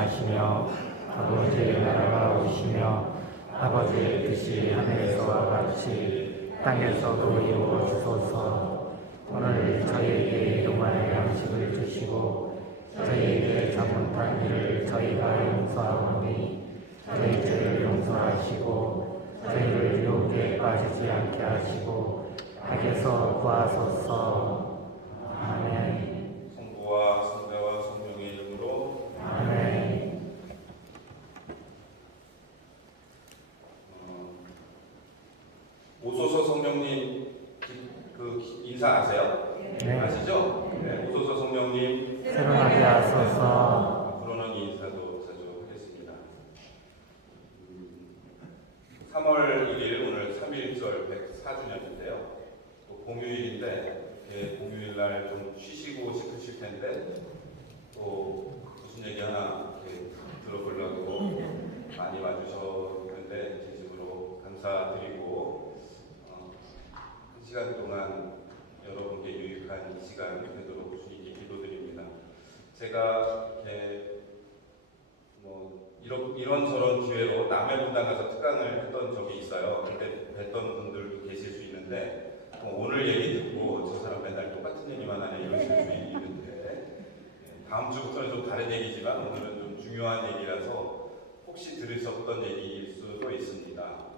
하시며 아버지의 나라가 오시며 아버지의 뜻이 하늘에서와 같이 땅에서도 이루어 주소서. 오늘 저희에게 일용할 양식을 주시고 저희에게 잘못한 일을 저희가 용서하오니 저희 죄를 용서하시고 저희를 유혹에 빠지지 않게 하시고 악에서 구하소서. 아멘. 성부와 성자와 성령의 이름으로 아멘. 오소서 성령님 그 인사 아세요? 네. 아시죠? 네. 오소서 성령님 새로나게 하소서. 앞으로는 인사도 자주 하겠습니다. 3월 1일 오늘 3.1절 104주년인데요. 또 공휴일인데 이렇게 공휴일날 좀 쉬시고 싶으실 텐데 또 무슨 얘기 하나 이렇게 들어보려고 많이 와주셨는데 진심으로 감사드리고 한 시간 동안 여러분께 유익한 이 시간 되도록 주님께 기도드립니다. 제가 이렇게 이런저런 기회로 남해 분당 가서 특강을 했던 적이 있어요. 그때 뵀던 분들도 계실 수 있는데 오늘 얘기 듣고 저 사람 맨날 똑같은 얘기만 하네 이러실 수 있는데 다음 주부터는 좀 다른 얘기지만 오늘은 좀 중요한 얘기라서 혹시 들으셨던 얘기일 수도 있습니다.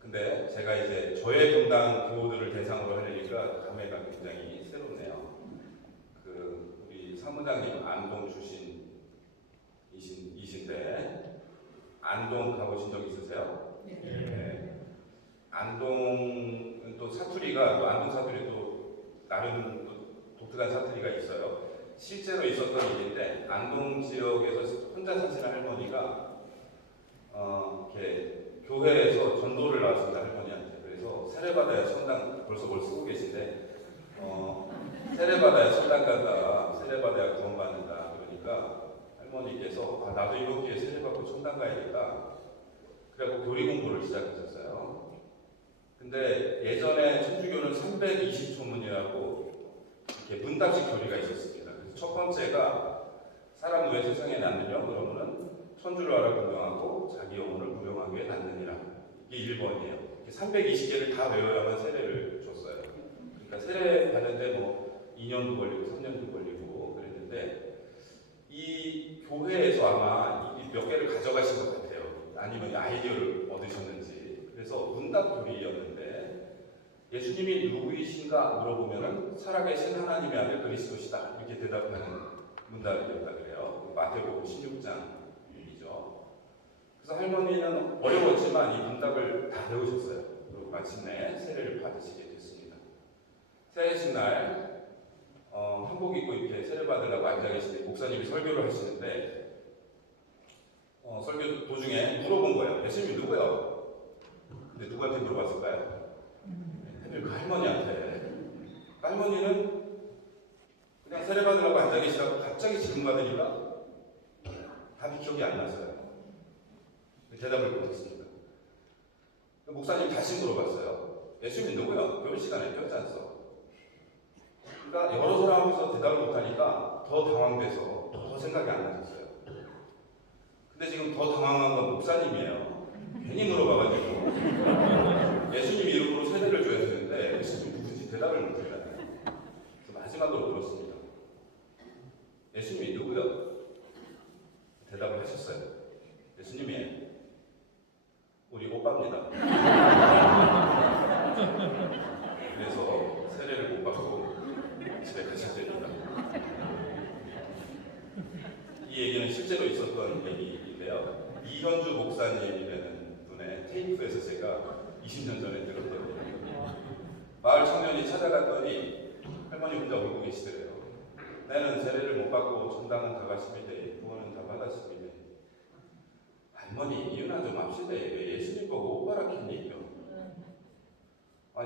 근데 제가 이제 저의 분당 교우들을 대상으로 하려니까 감회가 굉장히 새롭네요. 우리 사무장님 안동 출신이신데 안동 가보신 적 있으세요? 네. 안동은 또 사투리가 안동 사투리도 나름 또 독특한 사투리가 있어요. 실제로 있었던 일인데 안동 지역에서 혼자 사시는 할머니가 이렇게 교회에서 전도를 나왔습니다. 할머니한테. 그래서 세례받아야 천당, 벌써 뭘 쓰고 계신데 세례받아야 천당 간다, 세례받아야 구원받는다. 그러니까 할머니께서 나도 이번 기회에 세례받고 천당 가야겠다. 그래갖고 교리 공부를 시작하셨어요. 근데 예전에 천주교는 320초문이라고 이렇게 문답식 교리가 있었습니다. 그래서 첫 번째가 사람은 왜 세상에 낳느냐? 그러면은 천주를 알아 공경하고 자기 영혼을 부정하기 위해 낳느니라. 이게 1번이에요. 320개를 다 외워야만 세례를 줬어요. 그러니까 세례 받는데 2년도 걸리고 3년도 걸리고 그랬는데 이 교회에서 아마 몇 개를 가져가신 것 같아요. 아니면 아이디어를 얻으셨는지. 그래서 문답 교리였는데 예수님이 누구이신가 물어보면은 살아계신 하나님의 아들 그리스도시다 이렇게 대답하는 문답이었다 그래요. 마태복음 16장. 그래서 할머니는 어려웠지만 이 문답을 다 배우셨어요. 그리고 마침내 세례를 받으시게 됐습니다. 세례식 날 한복 입고 이렇게 세례 받으려고 앉아 계시는데 목사님이 설교를 하시는데 설교 도중에 물어본 거예요. 예수님이 누구예요? 근데 누구한테 물어봤을까요? 그 할머니한테. 할머니는 그냥 세례 받으려고 앉아 계시다고 갑자기 질문 받으니까 답이 기억이 안 나서요. 대답을 못했습니다. 목사님 다시 물어봤어요. 예수님이 누구야? 교회 시간에 꼈지 않소? 그러니까 여러 사람 앞에서 대답을 못하니까 더 당황돼서 더 생각이 안 나셨어요. 근데 지금 더 당황한 건 목사님이에요. 괜히 물어봐가지고 예수님 이름으로 세례를 줘야 되는데 예수님이 누군지 대답을 못했잖아요. 그래서 마지막으로 물었습니다. 예수님이 누구야? 대답을 하셨어요. 예수님이 우리 오빠입니다. 그래서 세례를 못 받고 집에 가셨습니다. 이 얘기는 실제로 있었던 얘기인데요. 이현주 목사님이라는 분의 테이프에서 제가 20년 전에 들었거든요. 마을 청년이 찾아갔더니 할머니 혼자 울고 계시더래요. 나는 세례를 못 받고 천당은 다 가십니다. 구원은 다 받았습니다. 할머니 이유나 좀 합시다. 왜 예수님 보고 오빠라 켰니요?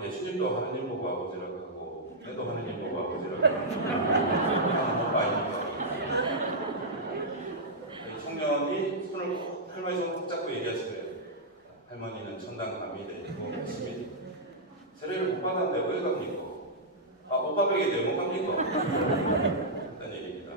예수님도 하느님 보고 아버지라고 하고 내도 하느님 보고 아버지라고 하고 나는 오빠 아닙니까? 청년이 할머니 손을 꼭 잡고 얘기하시더래요. 할머니는 천당 갑니다. 구원하십니다. 세례를 못 받았는데 왜 갑니까? 오빠 벽에 내못 갑니까? 일단 얘기입니다.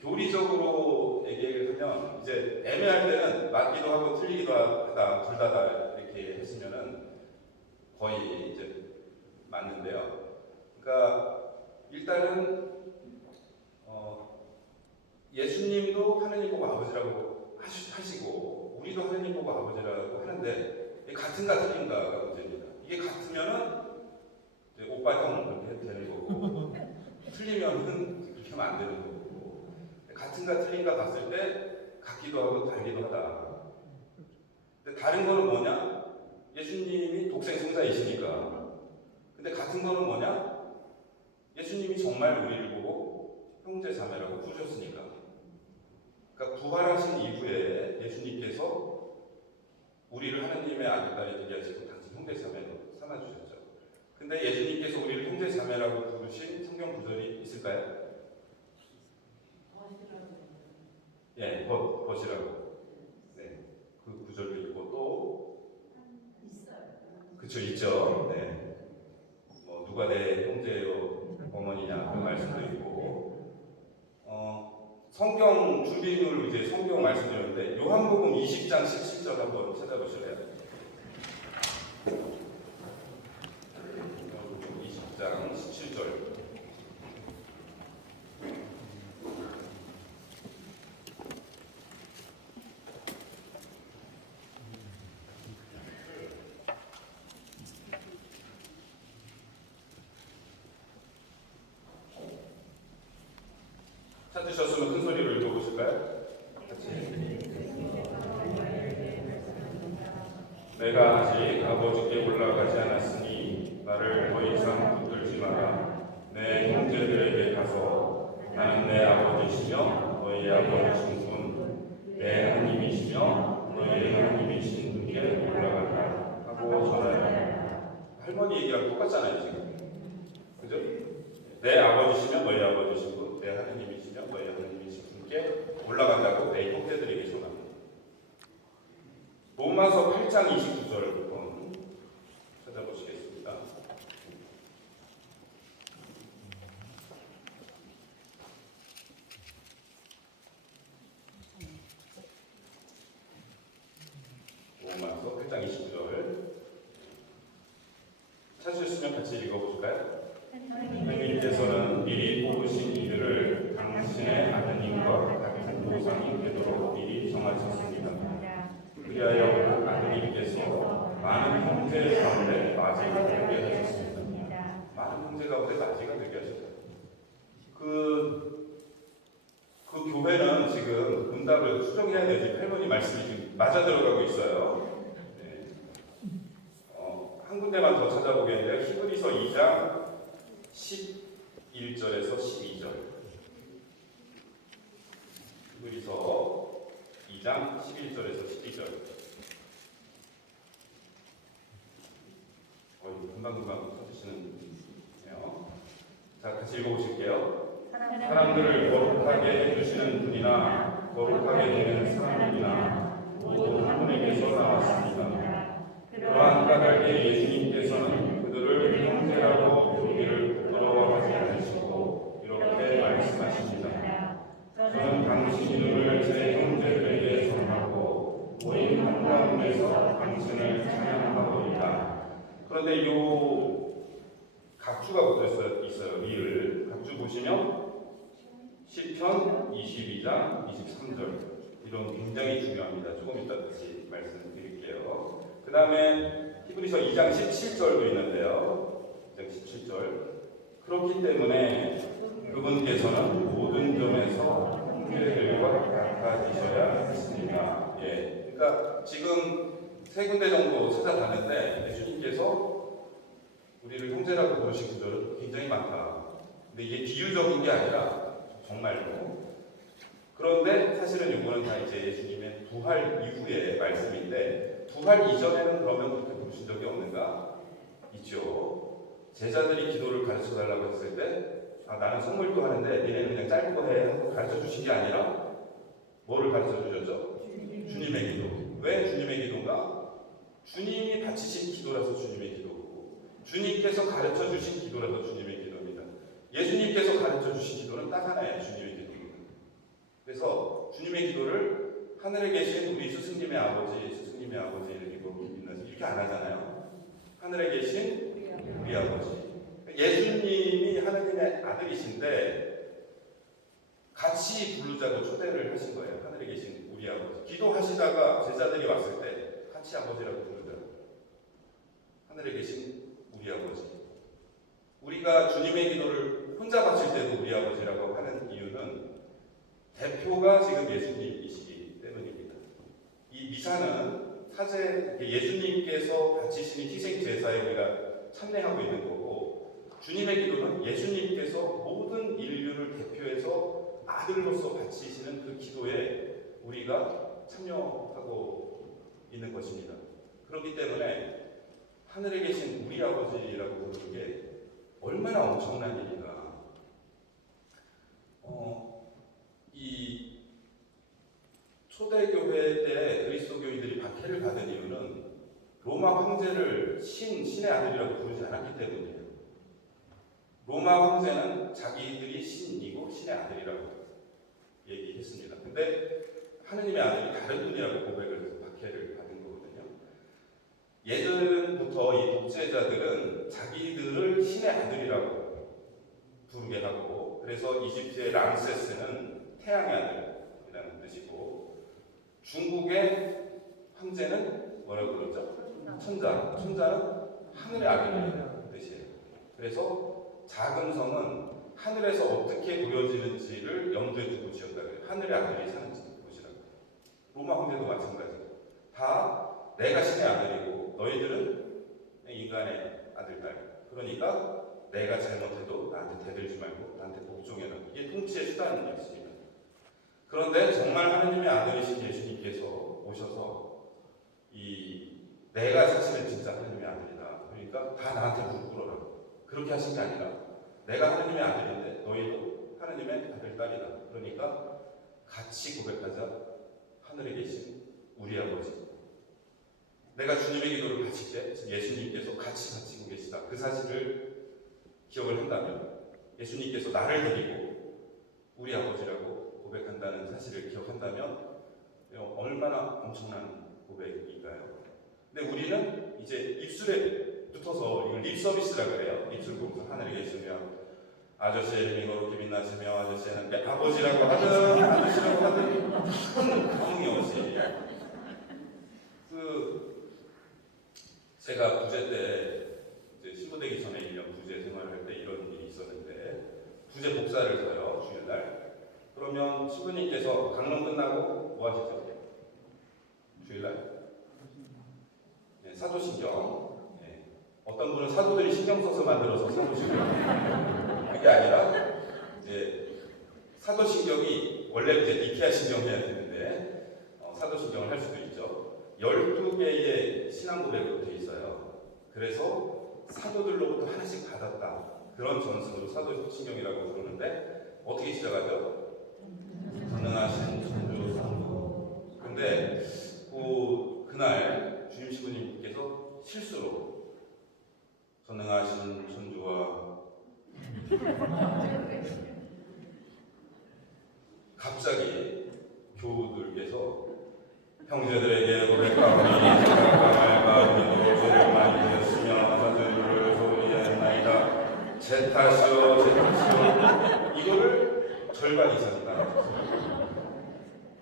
교리적으로 얘기를 하면 이제 애매할 때는 맞기도 하고 틀리기도 하다 둘 다 이렇게 했으면은 거의 이제 맞는데요. 그러니까 일단은 예수님도 하느님 보고 아버지라고 하시고 우리도 하느님 보고 아버지라고 하는데 같은가 틀린가가 문제입니다. 이게 같으면은 이제 오빠 형 그렇게 해도 되는 거고 틀리면은 그렇게 하면 안 되는 거고 같은가 틀린가 봤을 때 같기도 하고 다르기도 하다. 근데 다른 거는 뭐냐? 예수님이 독생 성자이시니까. 근데 같은 거는 뭐냐? 예수님이 정말 우리를 보고 형제 자매라고 부르셨으니까. 그러니까 부활하신 이후에 예수님께서 우리를 하나님의 아들, 딸이 되게 하시고 당신 형제 자매로 삼아주셨죠. 근데 예수님께서 우리를 형제 자매라고 부르신 성경 구절이 있을까요? 예, 벗이라고. 네, 그 구절도 있고 또 그쵸 있죠. 네, 뭐 누가 내 형제요 어머니냐 그 말씀도 있고. 성경 준비물 이제 성경 말씀드렸는데 요한복음 20장 17절 한번 찾아보실래요? 요한복음 20장 17절. 찾으셨으면 큰 소리로 읽어보실까요? 내가 아직 아버지께 올라가지 않았으니 나를 더 이상 붙들지 마라. 내 형제들에게 가서 나는 내 아버지시며 너희 아버지신 분, 내 하나님이시며 너희 하나님이신 분께 올라간다 하고 전하라. 할머니 얘기랑 똑같잖아요 지금. 그죠? 내 아버지시며 너희 아버지신 분, 내 하나님이시며 너희 하나님이신 분께 올라간다고 내 형제들에게 전합니다. 로마서 8장 29절 한번 찾아보시겠습니다. 로마서 8장 29절 찾으셨으면 같이 읽어보실까요? 하나님께서는 미리 뽑으신 이들을 당신의 아드님과 같은 모상이 되도록 미리 정하셨습니다. 그리하여 아드님께서 많은 형제 가운데 맞이가 되게 하셨습니다. 많은 형제 가운데 맞이가 되게 하셨다. 그 교회는 지금 응답을 수정해야 되지 할머니 말씀이 지금 맞아 들어가고 있어요. 네. 한 군데만 더 찾아보겠는데 히브리서 2장 11절에서 12절. 히브리서 2장 11절에서 12절. 금방금방 찾으시는군요. 자, 같이 읽어보실게요. 사람들을 거룩하게 해주시는 분이나 거룩하게 되는 사람들이나 모두 한 분에게서 나왔습니다. 그러한 까닭에 예수님께서는 그들을 형제라고 부르기를 부끄러워하지 않으시고 이렇게 말씀하십니다. 저는 당신 이름을 제 형제들에게 전하고 모인 한가운데서 당신을 찬양하고있다. 그런데 요 각주가 붙어 있어요. 리을 각주 보시면 시편 22장 23절 이런 굉장히 중요합니다. 조금 이따 다시 말씀드릴게요. 그 다음에 히브리서 2장 17절도 있는데요. 2장 17절. 그렇기 때문에 그분께서는 모든 점에서 형제들과 같아지셔야 했습니다. 예, 그러니까 지금 세 군데 정도 찾아봤는데 예수님께서 우리를 형제라고 부르신 구절은 굉장히 많다. 근데 이게 비유적인 게 아니라 정말로. 그런데 사실은 이거는 다 이제 예수님의 부활 이후의 말씀인데 부활 이전에는 그러면 그렇게 부르신 적이 없는가? 있죠. 제자들이 기도를 가르쳐 달라고 했을 때 나는 선물도 하는데 니네는 그냥 짧은 거 해 하고 가르쳐 주신 게 아니라 뭐를 가르쳐 주셨죠? 주님의 기도. 왜 주님의 기도인가? 주님이 바치신 기도라서 주님의 기도고 주님께서 가르쳐 주신 기도라서 주님의 기도입니다. 예수님께서 가르쳐 주신 기도는 딱 하나예요. 주님의 기도입니다. 하늘에 계신 우리 스승님의 아버지 이렇게 안 하잖아요. 하늘에 계신 우리 아버지. 예수님이 하나님의 아들이신데 같이 부르자고 초대를 하신 거예요. 하늘에 계신 우리 아버지. 기도하시다가 제자들이 왔을 때 같이 아버지라고 부르자고. 하늘에 계신 우리 아버지. 우리가 주님의 기도를 혼자 바칠 때도 우리 아버지라고 하는 이유는 대표가 지금 예수님이시기 때문입니다. 이 미사는 사제 예수님께서 바치시는 희생 제사에 우리가 참여하고 있는 거고, 주님의 기도는 예수님께서 모든 인류를 대표해서 아들로서 바치시는 그 기도에 우리가 참여하고 있는 것입니다. 그렇기 때문에 하늘에 계신 우리 아버지라고 부르는 게 얼마나 엄청난 일인가. 이 초대교회 때 그리스도교인들이 박해를 받은 이유는 로마 황제를 신의 아들이라고 부르지 않았기 때문이에요. 로마 황제는 자기들이 신이고 신의 아들이라고 얘기했습니다. 근데 하느님의 아들이 다른 분이라고 고백을 해서 박해를 받은 거거든요. 예전부터 이 독재자들은 자기들을 신의 아들이라고 부르게 하고, 그래서 이집트의 람세스는 태양의 아들이라는 뜻이고, 중국의 황제는 뭐라고 그러죠? 천자는 하늘의 아들이라는 뜻이에요. 그래서 작은 성은 하늘에서 어떻게 보여지는지를 염두에 두고 지었다 그래요. 하늘의 아들이 사는 곳이라고. 로마 황제도 마찬가지예요. 다 내가 신의 아들이고 너희들은 인간의 아들딸. 그러니까 내가 잘못해도 나한테 대들지 말고 나한테 복종해라. 이게 통치의 수단이었습니다. 그런데 정말 하느님의 아들이신 예수님께서 오셔서 내가 사실은 진짜 하느님의 아들이다. 그러니까 다 나한테 무릎 꿇어라. 그렇게 하신 게 아니라 내가 하느님의 아들인데 너희도 하느님의 아들, 딸이다. 그러니까 같이 고백하자. 하늘에 계신 우리 아버지. 내가 주님의 기도를 바칠 때 예수님께서 같이 바치고 계시다. 그 사실을 기억을 한다면, 예수님께서 나를 데리고 우리 아버지라고 고백한다는 사실을 기억한다면 얼마나 엄청난 고백일까요? 근데 우리는 이제 입술에 붙어서 이걸 립 서비스라고 그래요. 입술 보면서 하늘에 계시며 아저씨의 이름이 거룩히 빛나시며 아저씨는 내 아버지라고 하든 아저씨라고 하든 큰 감흥이 없이. 제가 부제 때 이제 신부 되기 전에 1년 부제 생활을 할 때 이런 일이 있었는데, 부제 복사를 써요, 주일날. 그러면 신부님께서 강론 끝나고 뭐 하시죠? 주일날? 네, 사도신경. 네. 어떤 분은 사도들이 신경 써서 만들어서 사도신경. 그게 아니라 이제 사도신경이 원래 이제 니케아 신경해야 되는데 사도신경을 할 수도 있죠. 12개의 신앙 고백으로 되어 있어요. 그래서 사도들로부터 하나씩 받았다. 그런 전승으로 사도신경이라고 부르는데 어떻게 시작하죠? 전능하신 천주 성부. 근데 그날 주임 신부님께서 실수로 전능하신 천주와 갑자기 교우들께서 형제들에게 고백하오니 제가 말과 믿음으로 죄를 많이 지었으며 자들을 소리했나이다. 제 탓이요 이거를 절반 이상이다.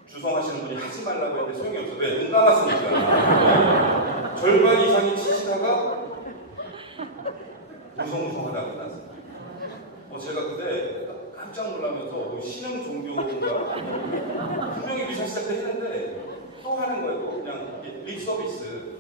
주성하시는 분이 하지 말라고 했는데 소용이 없어. 왜? 눈 감았으니까. 절반 이상이 치시다가 무성무성하다 끝났어요. 제가 그때 깜짝 놀라면서 신흥 종교인가? 분명히 미사 시작 때 했는데 또 하는 거예요. 그냥 립 서비스.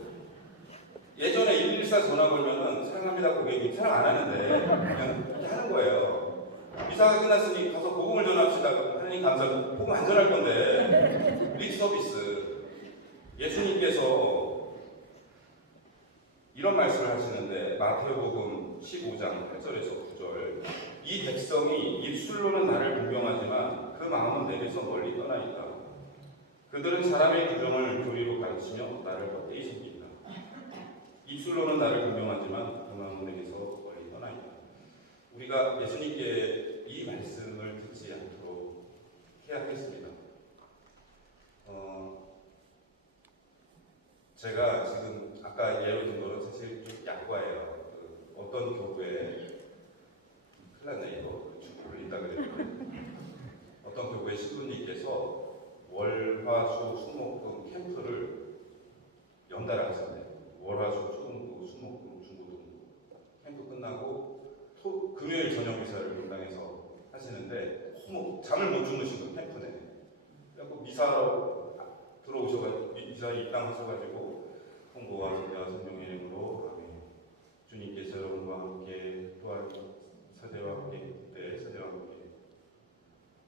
예전에 114 전화 걸면은 사랑합니다 고객님 사랑 안 하는데 그냥 이렇게 하는 거예요. 미사가 끝났으니 가서 복음을 전합시다. 하나님 감사합니다. 복음 안 전할 건데 립 서비스. 예수님께서 이런 말씀을 하시는데 마태복음 15장 8절에서 9절. 이 백성이 입술로는 나를 공경하지만 그 마음은 내게서 멀리 떠나 있다. 그들은 사람의 규정을 교리로 가르치며 나를 헛되이 섬긴다. 입술로는 나를 공경하지만 그 마음은 내게서 멀리 떠나 있다. 우리가 예수님께 이 말씀을 듣지 않도록 해야 하겠습니다. 제가 지금 아까 예로 든 거는 사실 좀 약과예요. 어떤 교구에 큰일 났네 이거 중국을 읽다 그랬는데 어떤 교구의 신부님께서 월화수수목금 캠프를 연달아 하셨네요. 월화수수목금 수목금 중고등 캠프 끝나고 금요일 저녁 미사를 분당에서 하시는데 너무 잠을 못 주무신 거 캠프 내내. 그래서 미사 들어오셔가지고 미사 입당하셔가지고 홍보와 성자 성령의 이름으로 아멘. 주님께서 여러분과 함께 또한 사제와 함께 사제와 함께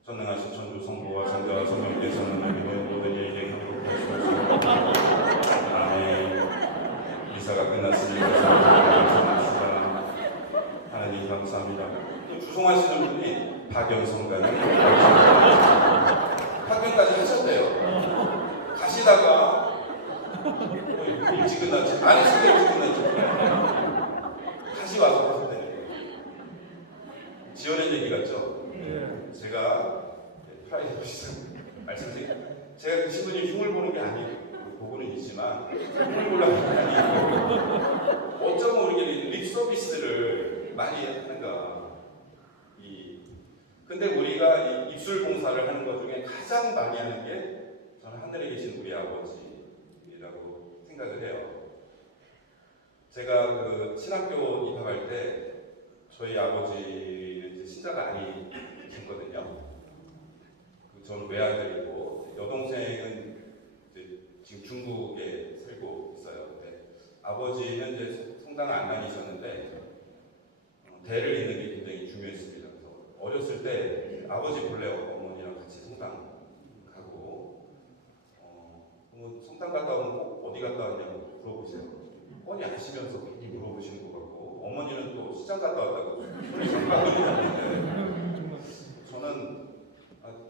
전능하신 천주 성부와 성자와 성령께서는 우리 모든 이에게 행복하시옵소서. 아멘. 미사가 끝났으니까 감사합니다. 하나님 감사합니다. 주송하시는 분이 박연성가님 학교까지 하셨대요. 가시다가 일찍 끝났지 안 했을 때 일찍 끝났지 다시 와서 하셨대요. 지어낸 얘기 같죠? 제가 프라이버시 말씀드릴게요. 제가 그 신부님 흉을 보는 게 아니고 보고는 있지만 흉을 보려는 게 아니고 어쩌면 우리가 립 서비스를 많이 하는가. 근데 우리가 이 입술 봉사를 하는 것 중에 가장 많이 하는 게 저는 하늘에 계신 우리 아버지라고 생각을 해요. 제가 그 신학교 입학할 때 저희 아버지는 이제 신자가 아니셨거든요. 저는 외아들이고 여동생은 이제 지금 중국에 살고 있어요. 근데 아버지는 이제 성당을 안 다니셨는데 대를 잇는 게 굉장히 중요했습니다. 어렸을 때 아버지 몰래 어머니랑 같이 성당 가고 성당 갔다 오면 꼭 어디 갔다 왔냐고 물어보세요. 뻔히 아시면서 괜히 물어보시는 것 같고 어머니는 또 시장 갔다 왔다고 소리 생각을 하는데 저는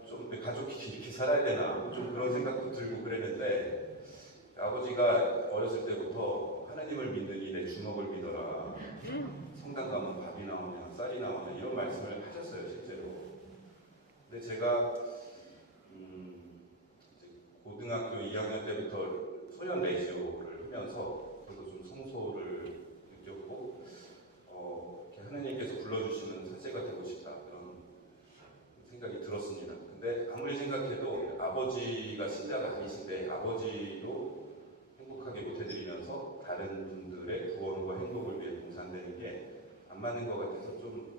좀 내 가족이 이렇게 살아야 되나 좀 그런 생각도 들고 그랬는데 아버지가 어렸을 때부터 하나님을 믿으니 내 주먹을 믿어라. 성당 가면 밥이 나오냐 쌀이 나오냐 이런 말씀을 하셨어요 실제로. 근데 제가 고등학교 2학년 때부터 소년 레이지오를 하면서 그리고 좀 성소를 느꼈고 이렇게 하나님께서 불러주시는 사제가 되고 싶다 그런 생각이 들었습니다. 근데 아무리 생각해도 아버지가 신자가 아니신데 아버지도 행복하게 못해드리면서 다른 분들의 구원과 행복을 위해 봉사되는 게 안 맞는 것 같아서 좀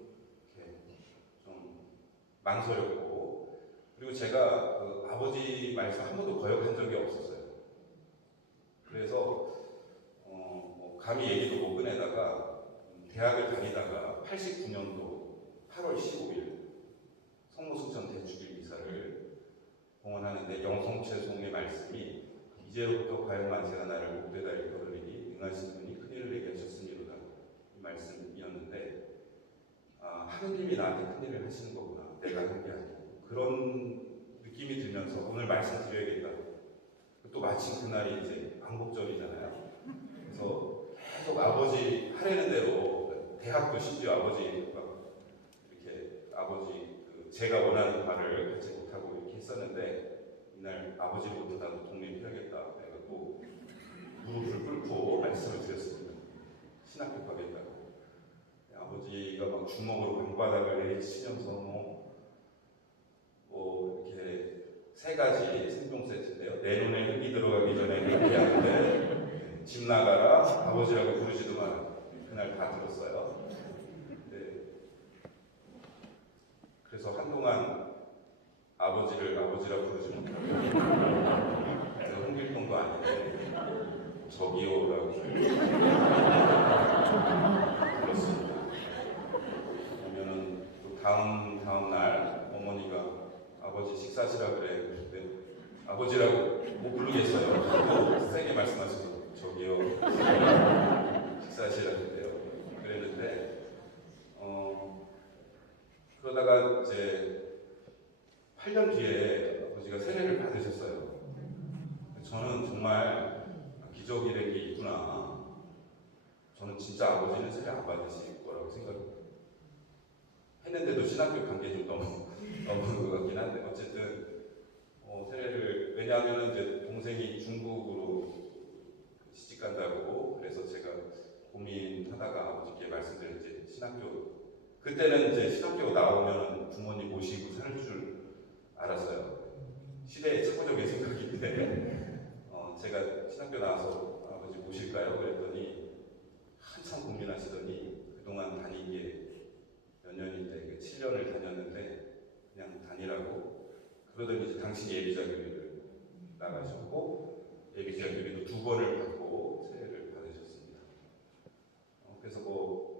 망설였고 그리고 제가 그 아버지 말씀 한 번도 거역한 적이 없었어요. 그래서 감히 얘기도 못 꺼내다가 대학을 다니다가 89년도 8월 15일 성모순천 대축일 미사를 봉헌하는데 영성채송의 말씀이 이제로부터 과연 만세가 나를 목되다 일컬으리니 응하신 분이 큰일을 내게 하셨으니로다 이 말씀이었는데 하느님이 나한테 큰일을 하시는 거구나 내가 한 게 아니고 그런 느낌이 들면서 오늘 말씀드려야겠다. 또 마침 그날이 이제 광복절이잖아요. 그래서 계속 아버지 하려는 대로 대학도 심지어 아버지 이렇게 아버지 제가 원하는 바를 갖지 못하고 이렇게 했었는데 이날 아버지로부터 나도 독립해야겠다. 내가 또 무릎을 꿇고 말씀을 드렸습니다. 신학교 가겠다고. 아버지가 막 주먹으로 방바닥을 내리치면서 뭐 이렇게 세 가지 생존 세트인데요. 내 눈에 흙이 들어가기 전에 이렇게 하는데 집 나가라 아버지라고 부르지도 마라. 그날 다 들었어요. 그래서 한동안 아버지를 아버지라고 부르지 못하고 홍길동도 아닌데 저기요라고 불렀습니다. 그러면은 또 다음 날 어머니가 아버지 식사하시라 그래. 근데 아버지라고 못 부르겠어요. 또 세게 말씀하시고 저기요 식사하시라 그래요. 그랬는데 그러다가 이제 8년 뒤에 아버지가 세례를 받으셨어요. 저는 정말 기적이라는 게 있구나. 저는 진짜 아버지는 세례 안 받으실 거라고 생각했는데도 신학교 간 게 좀 너무 것 같긴 한데 어쨌든 세례를 왜냐하면 이제 동생이 중국으로 신학교. 그때는 이제 신학교 나오면 부모님 모시고 살 줄 알았어요. 시대의 착오적인 생각인데 제가 신학교 나와서 아버지 모실까요? 그랬더니 한참 고민하시더니 그동안 다닌 게 몇 년인데 7년을 다녔는데 그냥 다니라고 그러더니 이제 당신이 예비자 교육을 나가셨고 예비자 교육도 2번을 받고 세례를 받으셨습니다. 그래서 뭐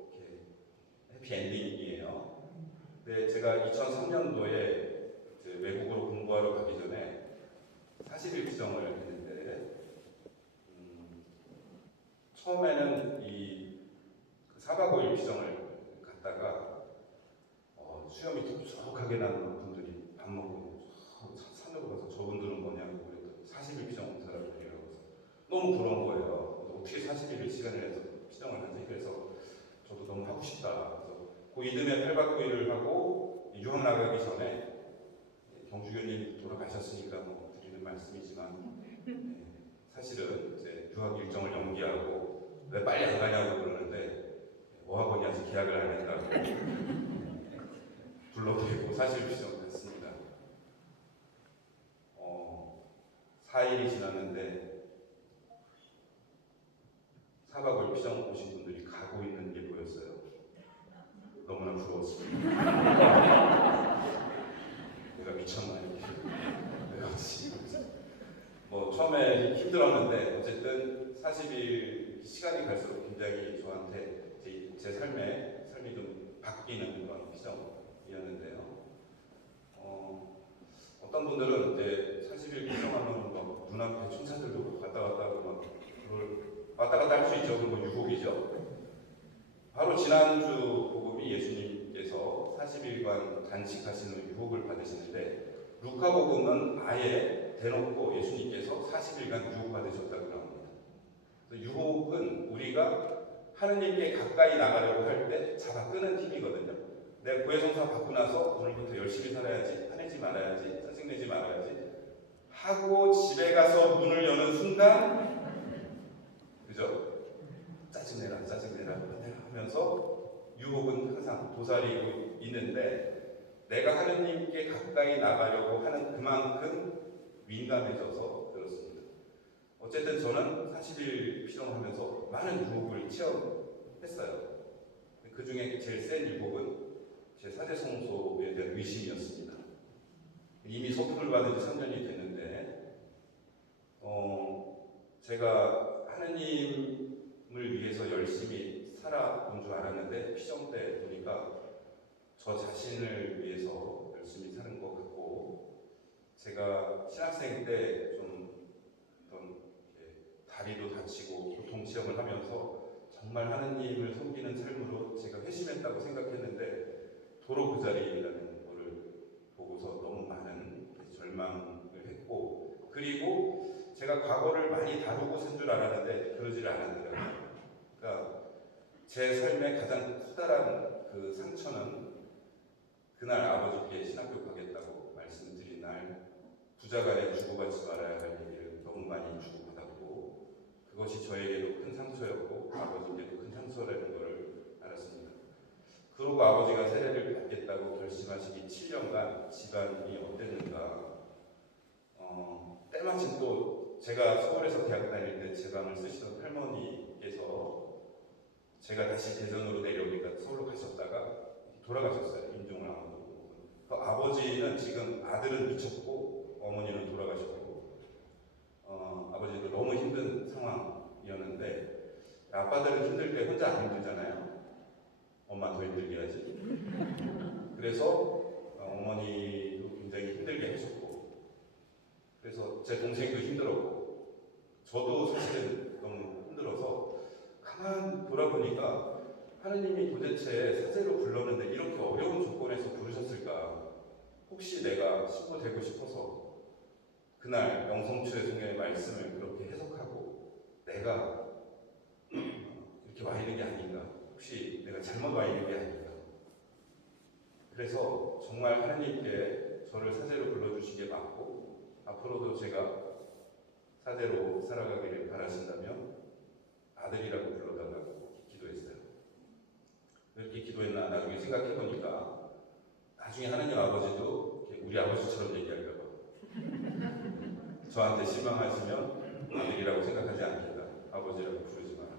이렇게 해피엔딩이에요. 근데 제가 2003년도에 외국으로 공부하러 가기 전에 40일 피정을 했는데 처음에는 이 4박 5일 피정을 갔다가 수염이 톡톡하게 나는 분들이 밥 먹고 산으로 가서 저분들은 뭐냐고 그랬더니 40일 피정 온 사람들이라고 해서 너무 부러운 거예요. 어떻게 40일을 시간을 내서 피정을 하지? 그래서 저도 너무 하고 싶다. 그래서 그 이듬해 8박 9일을 하고 유학 나가기 전에 경주교님 돌아가셨으니까 뭐 드리는 말씀이지만 사실은 이제 유학 일정을 연기하고 왜 빨리 안 가냐고 그러는데 어학원이 아직 계약을 안 했다고 불러대고 사실 피정 갔습니다. 4일이 지났는데 4박 5일 피정 오신 분들이 가고 있는 게 보였어요. 너무나 부러웠습니다. 내가 미쳤나 이렇게. 뭐 처음에 힘들었는데 어쨌든 40일 시간이 갈수록 굉장히 저한테 제 삶이 좀 바뀌는 그런 피정이었는데요. 어떤 분들은 이제 40일 피정하면 막 눈앞에 천사들도 왔다 갔다 하고 막 그걸 왔다 갔다 할 수 있죠. 그건 뭐 유혹이죠. 바로 지난주 복음이 예수님께서 40일간 단식하시는 유혹을 받으시는데 루카복음은 아예 대놓고 예수님께서 40일간 유혹받으셨다고 나옵니다. 유혹은 우리가 하느님께 가까이 나가려고 할 때 잡아 끄는 힘이거든요. 내가 구해성사 받고 나서 오늘부터 열심히 살아야지, 화내지 말아야지, 짜증내지 말아야지 하고 집에 가서 문을 여는 순간 그죠? 짜증내라 하면서 유혹은 항상 도사리고 있는데 내가 하느님께 가까이 나가려고 하는 그만큼 민감해져서 그렇습니다. 어쨌든 저는 40일 피정을 하면서 많은 유혹을 체험했어요. 그 중에 제일 센 유혹은 제 사제성소에 대한 의심이었습니다. 이미 소품을 받은 지 3년이 됐는데 제가 하느님을 위해서 열심히 살아본 줄 알았는데 피정 때 보니까 저 자신을 위해서 열심히 사는 것 같고 제가 신학생 때 좀 어떤 다리도 다치고 고통 체험을 하면서 정말 하느님을 섬기는 삶으로 제가 회심했다고 생각했는데 도로 그 자리라는 거를 보고서 너무 많은 절망을 했고 그리고 제가 과거를 많이 다루고 산 줄 알았는데 그러질 않았더라고요. 그러니까 제 삶의 가장 커다란 그 상처는 그날 아버지께 신학교 가겠다고 말씀드린 날 부자간에 주고받지 말아야 할 얘기를 너무 많이 주고받았고 그것이 저에게도 큰 상처였고 아버지께도 큰 상처라는 것을 알았습니다. 그러고 아버지가 세례를 받겠다고 결심하시기 7년간 집안이 어땠는가 때마침 또 제가 서울에서 대학 다닐 때 제 방을 쓰시던 할머니께서 제가 다시 대전으로 내려오니까 서울로 가셨다가 돌아가셨어요. 임종암으로. 그 아버지는 지금 아들은 미쳤고 어머니는 돌아가셨고 아버지도 너무 힘든 상황이었는데 아빠들은 힘들 때 혼자 안 힘들잖아요. 엄마 더 힘들게 하지. 그래서 어머니도 굉장히 힘들게 하셨고 그래서 제 동생도 힘들었고 저도 사실은 너무 힘들어서 가만 돌아보니까 하느님이 도대체 사제로 불렀는데 이렇게 어려운 조건에서 부르셨을까? 혹시 내가 신부 되고 싶어서 그날 영성추의 성경의 말씀을 그렇게 해석하고 내가 이렇게 와 있는 게 아닌가? 혹시 내가 잘못 와 있는 게 아닌가? 그래서 정말 하느님께 저를 사제로 불러주시게 맞고 앞으로도 제가 사제로 살아가기를 바라신다면 아들이라고 불러달라고 기도했어요. 몇 개 기도했나 나중에 생각해 보니까 나중에 하나님 아버지도 우리 아버지처럼 얘기할까 봐 저한테 실망하시면 아들이라고 생각하지 않겠다, 아버지라고 부르지 마라,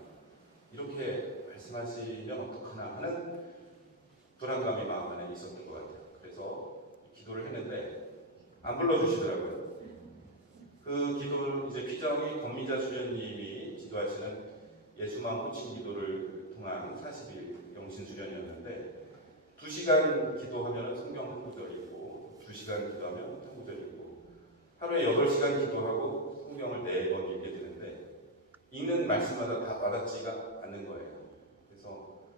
이렇게 말씀하시면 어떡하나 하는 불안감이 마음 안에 있었던 것 같아요. 그래서 기도를 했는데 안 불러주시더라고요. 그 기도를 이제 피정이 권미자 수련님이 지도하시는 예수만 호칭 기도를 통한 40일 영신 수련이었는데 2시간 기도하면 성경 한 구절 읽고 2시간 기도하면 한 구절 읽고 하루에 8시간 기도하고 성경을 4번 읽게 되는데 읽는 말씀마다 다 와닿지가 않는 거예요. 그래서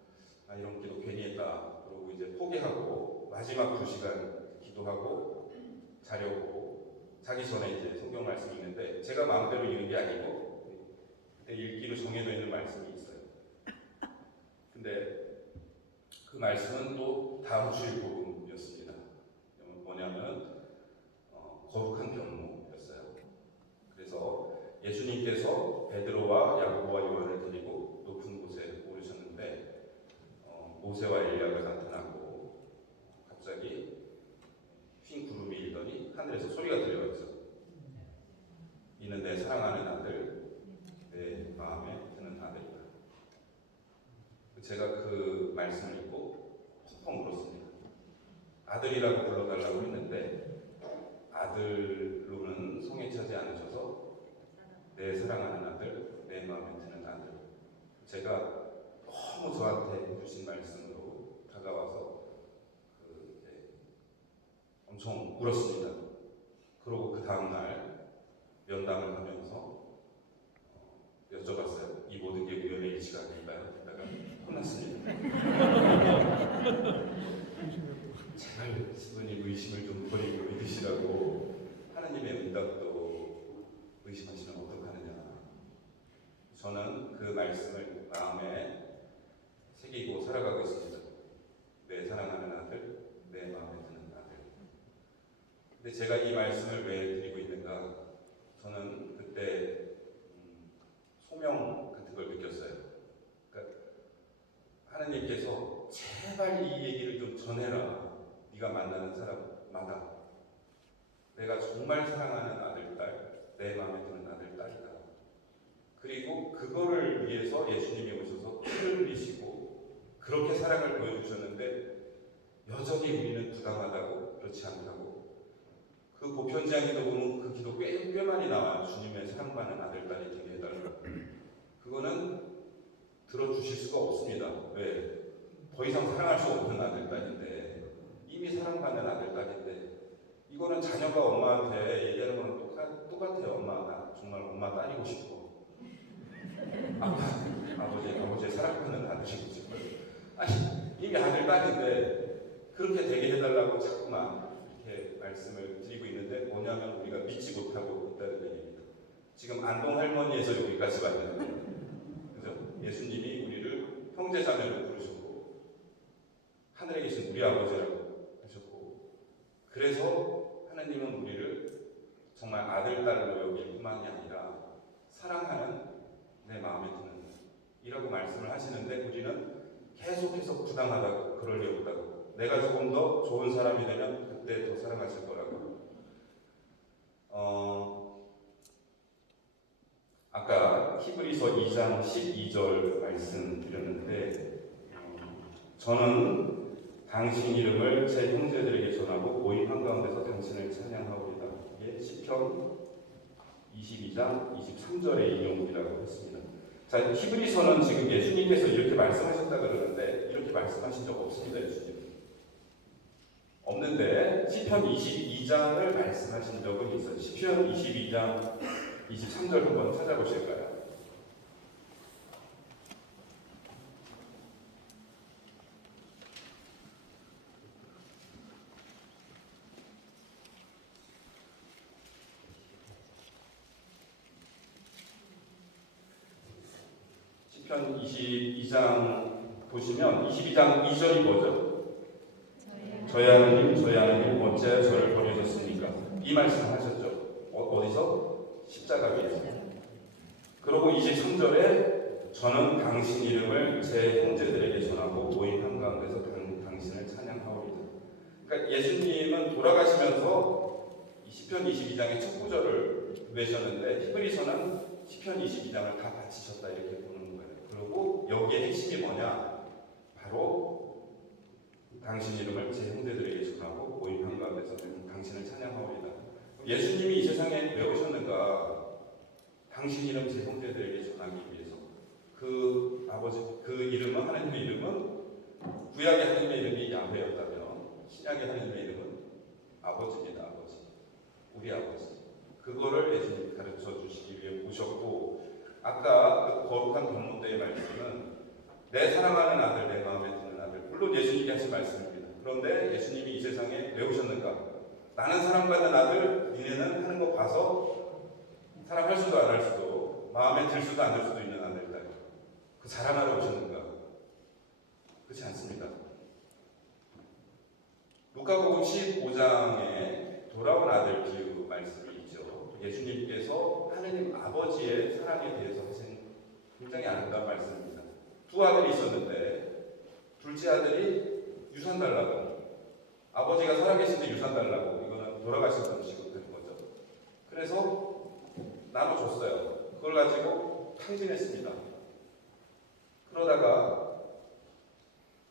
이런 기도 괜히 했다 그러고 이제 포기하고 마지막 2시간 기도하고 자려고 자기 전에 이제 성경 말씀 읽는데 제가 마음대로 읽는 게 아니고 그때 읽기로 정해져 있는 말씀이 있어요. 근데 그 말씀은 또 다음 주일 복음이었습니다. 뭐냐면 거룩한 변모였어요. 그래서 예수님께서 베드로와 야고보와 요한을 데리고 높은 곳에 오르셨는데 모세와 엘리야가 나타나고 갑자기 흰 구름이 일더니 하늘에서 소리가 들려왔죠. 이는 내 사랑하는 아들, 내 마음에 드는 아들이다. 제가 그 말씀을 읽고 펑펑 울었습니다. 아들이라고 불러달라고 했는데 아들로는 성에 차지 않으셔서 내 사랑하는 아들, 내 마음에 드는 아들. 제가 너무 저한테 주신 말씀으로 다가와서 엄청 울었습니다. 그러고 그 다음날 면담을 하면서 여쭤봤어요. 이 모든 게 우연의 일치가 아닐까요? 그러다가 혼났습니다. 제발 스님 의심을 좀 버리고 믿으시라고 하나님의 응답도 의심하시면 어떡하느냐. 저는 그 말씀을 마음에 새기고 살아가고 있습니다. 내 사랑하는 아들, 내 마음에 드는 아들. 근데 제가 이 말씀을 왜 드리고 있는가? 저는 그때 소명 같은 걸 느꼈어요. 그러니까 하나님께서 제발 이 얘기를 좀 전해라. 네가 만나는 사람마다 내가 정말 사랑하는 아들, 딸, 내 마음에 드는 아들, 딸이다. 그리고 그거를 위해서 예수님이 오셔서 피를 흘리시고 그렇게 사랑을 보여주셨는데 여전히 우리는 부당하다고 그렇지 않다고 그 보편지향기도 보면 그 기도 꽤 많이 나와요. 주님의 사랑받는 아들, 딸이 되게 해달라고. 그거는 들어주실 수가 없습니다. 왜? 더 이상 사랑할 수 없는 아들, 딸인데 이미 사랑받는 아들, 딸인데 이거는 자녀가 엄마한테 얘기하는 거는 똑같아요. 엄마, 나 정말 엄마 딸이고 싶어. 아버지의 사랑받는 아들이고 싶어요. 아니, 이미 아들, 딸인데 그렇게 되게 해달라고 자꾸만 이렇게 말씀을 드리고 있는데 뭐냐면 우리가 믿지 못하고 있다는 얘기입니다. 지금 안동 할머니에서 여기까지 왔는 거예요. 그죠? 예수님이 우리를 형제 자매로 부르셨고 하늘에 계신 우리 아버지라고 하셨고 그래서 하나님은 우리를 정말 아들, 딸로 여길 뿐만이 아니라 사랑하는 내 마음에 드는 이라고 말씀을 하시는데 우리는 계속해서 부당하다고 그럴 리 없다고 내가 조금 더 좋은 사람이 되면 그때 더 사랑하실 거라고 아까 히브리서 2장 12절 말씀드렸는데 저는 당신 이름을 제 형제들에게 전하고 모임 한가운데서 당신을 찬양하오리다. 이게 시편 22장 23절의 인용이라고 했습니다. 자, 히브리서는 지금 예수님께서 이렇게 말씀하셨다 그러는데 이렇게 말씀하신 적 없습니다. 예수님. 없는데 시편 22장을 말씀하신 적은 있어요. 시편 22장 23절 한번 찾아보실까요? 시편 22장 보시면 22장 2절이 뭐죠? 저희 하나님 어찌하여 저를 버리셨습니까? 이 말씀 하셨죠. 어디서? 십자가 위에서. 그리고 23절에 저는 당신 이름을 제 형제들에게 전하고 모임 한가운데서 당신을 찬양하오리다. 그러니까 예수님은 돌아가시면서 시편 22장의 첫 구절을 내셨는데 히브리서는 시편 22장을 다 바치셨다 이렇게 보는 거예요. 그리고 여기에 핵심이 뭐냐? 바로 당신 이름을 제 형제들에게 전하고 모임 한가운데서 당신을 찬양하오리다. 예수님이 이 세상에 왜 오셨는가? 당신 이름 제 형제들에게 전하기 위해서. 그 아버지, 그 이름은, 하나님의 이름은 구약의 하나님의 이름이 야훼였다면 신약의 하나님의 이름은 아버지입니다. 아버지, 우리 아버지. 그거를 예수님이 가르쳐 주시기 위해 오셨고, 아까 그 거룩한 경문대의 말씀은 내 사랑하는 아들, 내 마음에 드는 아들. 물론 예수님이 하신 말씀입니다. 그런데 예수님이 이 세상에 왜 오셨는가? 나는 사랑받는 아들, 니네는 하는 거 봐서 사랑할 수도 안 할 수도, 마음에 들 수도 안 들 수도 있는 아들들. 그 자랑하러 오셨는가? 그렇지 않습니다. 루카복음 15장에 돌아온 아들 비유 말씀이 있죠. 예수님께서 하느님 아버지의 사랑에 대해서 하신 굉장히 아름다운 말씀입니다. 두 아들이 있었는데 둘째 아들이 유산 달라고, 아버지가 살아계신데 유산 달라고, 이거는 돌아가신 분식으로 된 거죠. 그래서 나눠줬어요. 그걸 가지고 탕진했습니다. 그러다가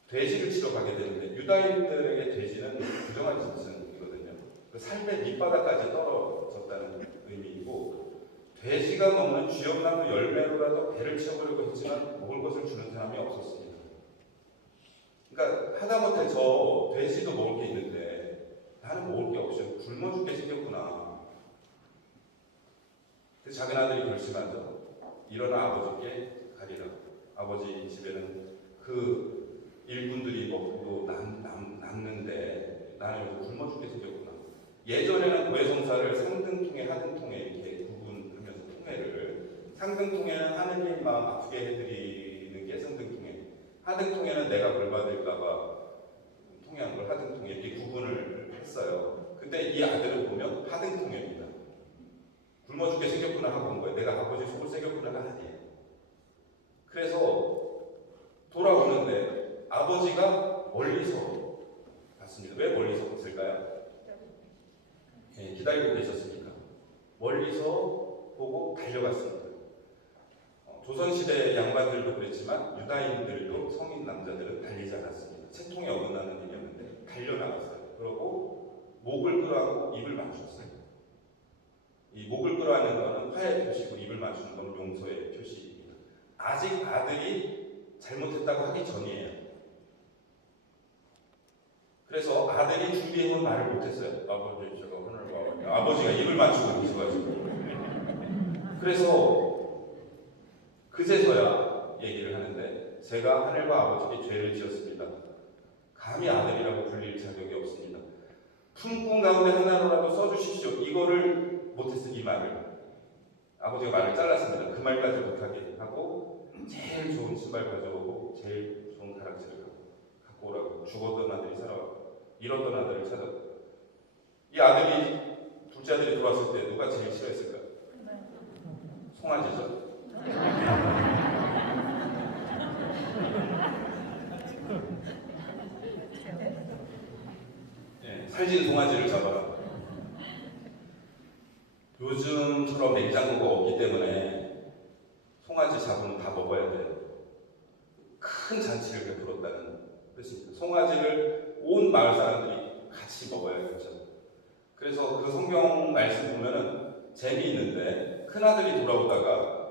돼지를 치러 가게 되는데, 유다인들에게 돼지는 부정한 짐승이거든요. 그 삶의 밑바닥까지 떨어졌다는 의미이고, 돼지가 먹는 쥐엄나무 열매로라도 배를 채우려고 했지만 먹을 것을 주는 사람이 없었습니다. 그러니까 하다못해 저 돼지도 먹을 게 있는데 나는 먹을 게 없이 굶어 죽게 생겼구나. 그래서 작은 아들이 결심하죠. 일어나 아버지께 가리라. 아버지 집에는 그 일꾼들이 먹고 남는데 나는 여기서 굶어 죽게 생겼구나. 예전에는 고해성사를 상등통에 하등통에 이렇게 구분하면서 통해를, 상등통에는 하느님 마음 아프게 해드리는 게 상등통에, 하등통에는 내가 벌 받을까봐 통해한 걸 하등통에 이렇게 구분을 했어요. 근데 이 아들을 보면 하등통에입니다. 굶어 죽게 생겼구나 하고 온 거예요. 내가 아버지 속을 새겼구나가 아니에요. 그래서 돌아오는데 아버지가 멀리서 봤습니다. 왜 멀리서 봤을까요? 기다리고 계셨으니까. 멀리서 보고 달려갔습니다. 조선시대 양반들도 그랬지만 유다인들도, 성인 남자들은 달리지 않았습니다. 채통에 어긋나는 일이었는데 달려나갔어요. 그러고 목을 끌어안고 입을 맞췄어요. 이 목을 끌어안는 것은 화해의 표시고 입을 맞추는 것은 용서의 표시입니다. 아직 아들이 잘못했다고 하기 전이에요. 그래서 아들이 준비해온 말을 못했어요. 아버지, 제가 오늘 아버지가 입을 맞추고 계셔가지고. 그래서 그제서야 얘기를 하는데, 제가 하늘과 아버지께 죄를 지었습니다. 감히 아들이라고 불릴 자격이 없습니다. 품꾼 가운데 하나로라도 써주십시오. 이거를 못했어요. 이 말을. 아버지가 말을 잘랐습니다. 그 말까지 못하게 하고 제일 좋은 신발 가져오고 제일 좋은 가락지를 갖고 오라고. 죽었던 아들이 살아왔고 잃었던 아들을 찾았다. 이 아들이, 둘째 아들이 돌아왔을 때 누가 제일 싫어했을까? 송아지죠. 살찐 송아지를 잡아라. 요즘처럼 냉장고가 없기 때문에 송아지 잡으면 다 먹어야 돼요. 큰 잔치를 베풀었다는 뜻입니다. 송아지를 온 마을 사람들이 같이 먹어야겠죠. 그래서 그 성경 말씀 보면은 재미있는데, 큰아들이 돌아오다가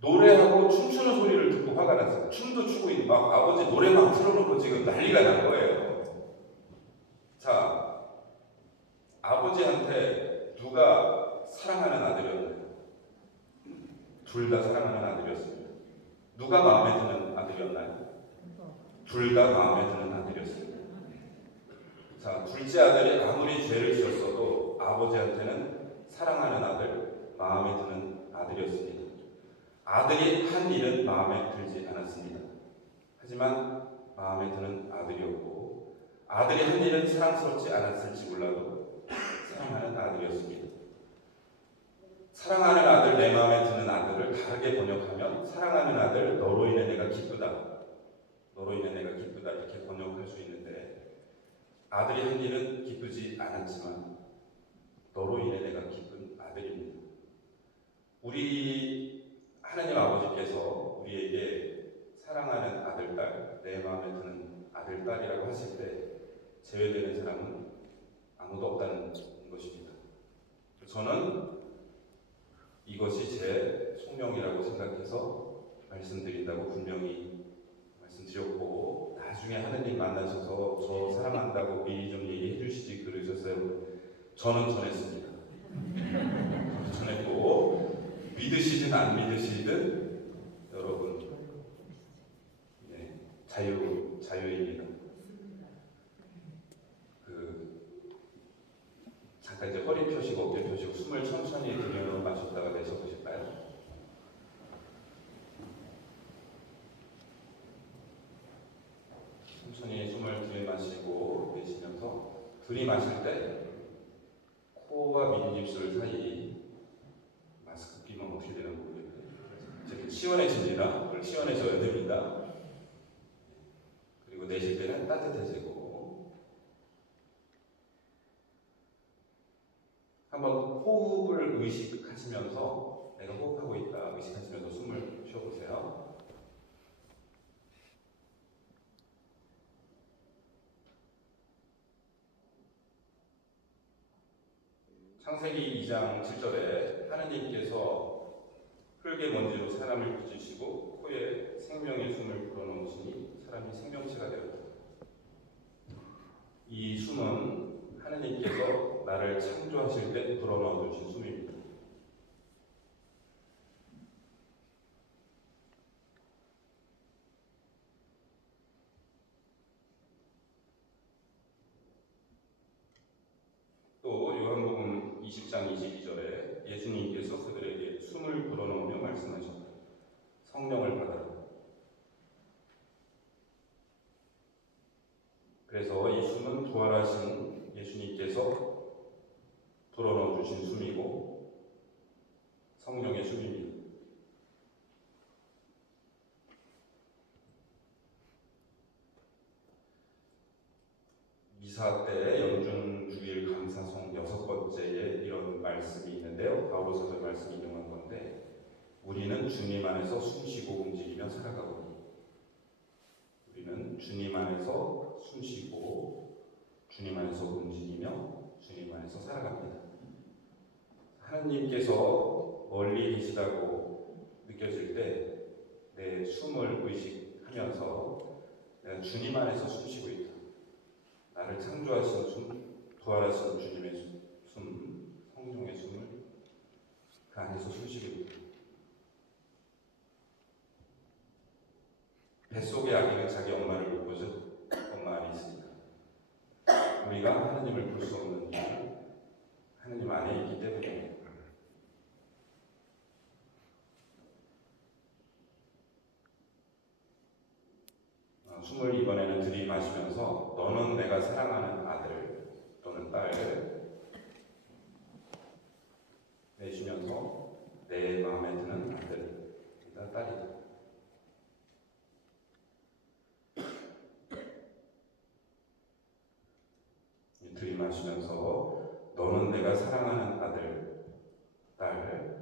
노래하고 춤추는 소리를 듣고 화가 났어요. 춤도 추고 있는, 막 아버지 노래만 틀어놓고 지금 난리가 난 거예요. 자, 아버지한테 누가 사랑하는 아들이었나요? 둘 다 사랑하는 아들이었습니다. 누가 마음에 드는 아들이었나요? 둘 다 마음에 드는 아들이었습니다. 자, 둘째 아들이 아무리 죄를 지었어도 아버지한테는 사랑하는 아들, 마음에 드는 아들이었습니다. 아들이 한 일은 마음에 들지 않았습니다. 하지만 마음에 드는 아들이었고, 아들이 한 일은 사랑스럽지 않았을지 몰라도 사랑하는 아들이었습니다. 사랑하는 아들, 내 마음에 드는 아들을 다 다르게 번역하면 사랑하는 아들 너로 인해 내가 기쁘다. 너로 인해 내가 기쁘다 이렇게 번역할 수 있는데 아들이 한 일은 기쁘지 않았지만 너로 인해 내가 기쁜 아들입니다. 우리 하나님 아버지께서 우리에게 사랑하는 아들, 딸, 내 마음에 드는 아들, 딸이라고 하실 때 제외되는 사람은 아무도 없다는 것입니다. 저는 이것이 제 소명이라고 생각해서 말씀드린다고 분명히 말씀드렸고 나중에 하느님 만나셔서 저 사랑한다고 미리 좀 얘기해 주시지 그러셨어요. 저는 전했습니다. 저는 전했고 믿으시든 안 믿으시든 여러분 자유입니다. 잠깐 이제 허리 펴시고 어깨 펴시고 숨을 천천히 들여 마셨다가 내쉬어보실까요? 천천히 숨을 들이마시고 내쉬면서 들이마실 때 코와 밑입술 사이 마스크 끼면 어떻게 되나 모르겠는데 이제 시원해집니다. 그걸 시원해져야 됩니다. 그리고 내쉴 때는 따뜻해지고 한번 호흡을 의식하시면서 내가 호흡하고 있다 의식하시면서 숨을 쉬어보세요. 창세기 2장 7절에 하느님께서 흙의 먼지로 사람을 빚으시고 코에 생명의 숨을 불어넣으시니 사람이 생명체가 되었다. 이 숨은 하느님께서 나를 창조하실 때 불어넣어 주신 숨입니다. 또 요한복음 20장 22절에 예수님께서 그들에게 숨을 불어넣으며 말씀하셨다. 성령을 받아라. 그래서 이 숨은 부활하신 예수님께서 불어넣어 주신 숨이고 성령의 숨입니다. 미사 때 연중주일 감사송 6번째에 이런 말씀이 있는데요. 바울서서 말씀이 인용한 건데 우리는 주님 안에서 숨쉬고 움직이며 살아가오니 우리는 주님 안에서 숨쉬고 주님 안에서 움직이며 주님 안에서 살아갑니다. 하나님께서 멀리 계시다고 느껴질 때 내 숨을 의식하면서 내가 주님 안에서 숨쉬고 있다. 나를 창조하신 숨, 부활하신 주님의 숨, 성령의 숨을 그 안에서 숨쉬고 있다. 뱃속의 아기는 자기 엄마를 못 보죠. 엄마 안에 있으니까. 우리가 하나님을 볼 수 없는 이유, 하나님 안에 있기 때문입니다. 숨을 이번에는 들이마시면서 너는 내가 사랑하는 아들 또는 딸 내쉬면서 내 마음에 드는 아들이다 딸이다. 들이마시면서 너는 내가 사랑하는 아들 딸